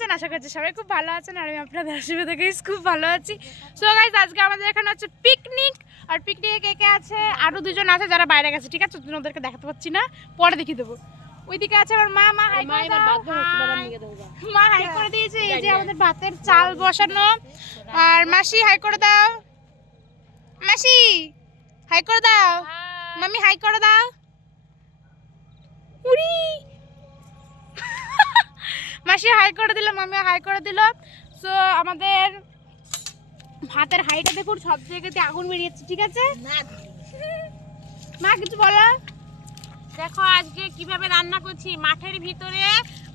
আছেন? আশা করছি সবাই খুব ভালো আছেন, আর আমি আপনাদের আশীর্বাদে গাইস খুব ভালো আছি। সো গাইস আজকে আমাদের এখানে হচ্ছে পিকনিক, আর পিকনিকে কে কে আছে? আরো দুজন আছে যারা বাইরে গেছে, ঠিক আছে? ওদেরকে দেখাতে পাচ্ছি না, পরে দেখিয়ে দেবো। ওইদিকে আছে আমার মা। মা হাই করে দাও। মা হাই করে দিয়েছে। এই যে আমাদের ভাতের চাল বসানো। আর মাসি হাই করে দাও। মাসি হাই করে দাও। মামি হাই করে দাও। উড়ি মাসি হাই করে দিল, মামি হাই করে দিল। সো আমাদের ভাতের হাইটা দেখুন, সব জায়গাতে আগুন বেরিয়েছে, ঠিক আছে? মা কিছু বলো। দেখো আজকে কিভাবে রান্না করছি। মাঠের ভিতরে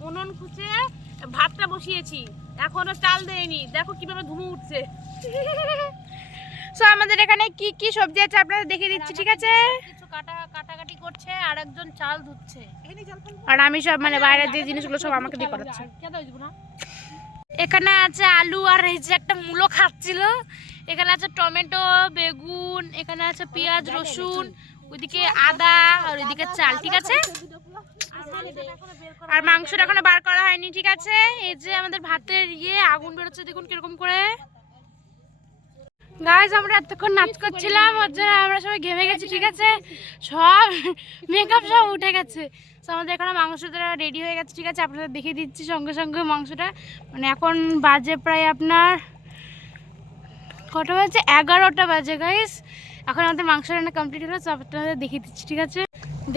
উনুন খুঁজে ভাতটা বসিয়েছি, এখনো চাল দেয়নি। দেখো কিভাবে ধুমু উঠছে। সো আমাদের এখানে কি কি সবজি আছে আপনাদের দেখিয়ে দিচ্ছি, ঠিক আছে? কিছু কাটাকাটি করছে, আর একজন চাল ধুচ্ছে। আর আমি সব মানে বাইরের যে জিনিসগুলো সব আমাকে দিয়ে করাচ্ছে। এখানে আছে আলু, আর এই যে একটা মূলো খাচ্ছিল। এখানে আছে টমেটো, বেগুন, এখানে আছে পেঁয়াজ, রসুন, ওইদিকে আদা, আর ওইদিকে চাল, ঠিক আছে? আর মাংসটা এখনো বার করা হয়নি, ঠিক আছে? এই যে আমাদের ভাতের আগুন বেরোচ্ছে, দেখুন কিরকম করে। গাইস আমরা এতক্ষণ নাচ করছিলাম, ওর জন্য আমরা সবাই ঘেমে গেছি, ঠিক আছে? সব মেকআপ সব উঠে গেছে। তো আমাদের এখানে মাংসটা রেডি হয়ে গেছে, ঠিক আছে? আপনাদের দেখিয়ে দিচ্ছি সঙ্গে সঙ্গে মাংসটা। মানে এখন বাজে প্রায় আপনার কটা বাজে? 11টা বাজে গাইস। এখন আমাদের মাংস রান্না কমপ্লিট হলো, তো আপনাদের দেখিয়ে দিচ্ছি, ঠিক আছে?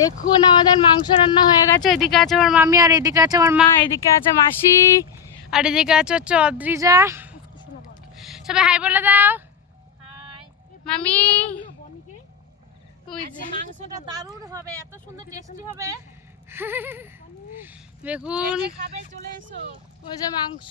দেখুন আমাদের মাংস রান্না হয়ে গেছে। এদিকে আছে আমার মামি, আর এদিকে আছে আমার মা, এদিকে আছে মাসি, আর এদিকে আছে হচ্ছে অদ্রিজা। সবাই হাই বলে দাও। মামি মাংসটা দারুণ হবে, এত সুন্দর টেস্টি হবে। দেখুন খাবে, চলে এসো। ওই যে মাংস।